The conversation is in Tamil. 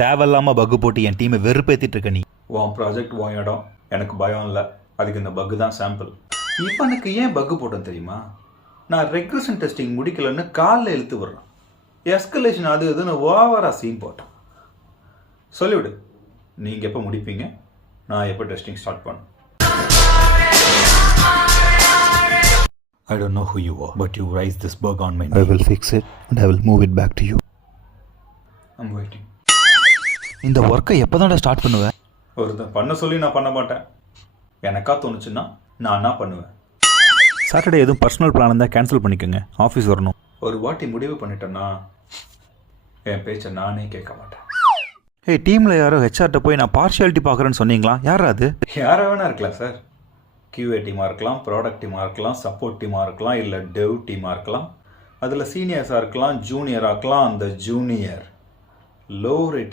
தேவையில்லாமல் பக்கு போட்டு என் டீமை வெறுப்பேற்றிட்டு இருக்க நீ. உன் ப்ராஜெக்ட் உன் இடம், எனக்கு பயம் இல்லை. அதுக்கு இந்த பக்கு தான் சாம்பிள். இவனுக்கு ஏன் பக்கு போட்டேன்னு தெரியுமா? நான் ரெக்ரெஷன் டெஸ்டிங் முடிக்கலன்னு காலில் இழுத்து விடுறான். எஸ்கலேஷன் அது இதுன்னு ஓவராக சீன் போட்டான். சொல்லிவிடு, நீங்கள் எப்போ முடிப்பீங்க, நான் எப்போ டெஸ்டிங் ஸ்டார்ட் பண்ணேன். I don't know who you are, but you raised this bug on my knee. I will fix it and I will move it back to you. I'm waiting. இந்த ஒர்க்கை எப்போ தான் ஸ்டார்ட் பண்ணுவேன்? ஒருத்தன் பண்ண சொல்லி நான் பண்ண மாட்டேன். எனக்கா தோணுச்சுன்னா நான் என்ன பண்ணுவேன். சாட்டர்டே எதுவும் பர்சனல் பிளான் இருந்தால் கேன்சல் பண்ணிக்கோங்க, ஆஃபீஸ் வரணும். ஒரு வாட்டி முடிவு பண்ணிட்டேன்னா என் பேச்சை நானே கேட்க மாட்டேன். ஏய், டீமில் யாரோ ஹெச்ஆர்ட்ட போய் நான் பார்ஷியாலிட்டி பார்க்குறேன்னு சொன்னீங்களா? யார் அது? யாராக வேணா இருக்கலாம் சார். QA டீமாக இருக்கலாம், ப்ராடக்ட் டீமாக இருக்கலாம், சப்போர்ட் டீமாக இருக்கலாம், இல்லை டெவ் டீமாக இருக்கலாம். அதில் சீனியர்ஸாக இருக்கலாம், ஜூனியராக இருக்கலாம். அந்த ஜூனியர் லோ ரேட்டிங்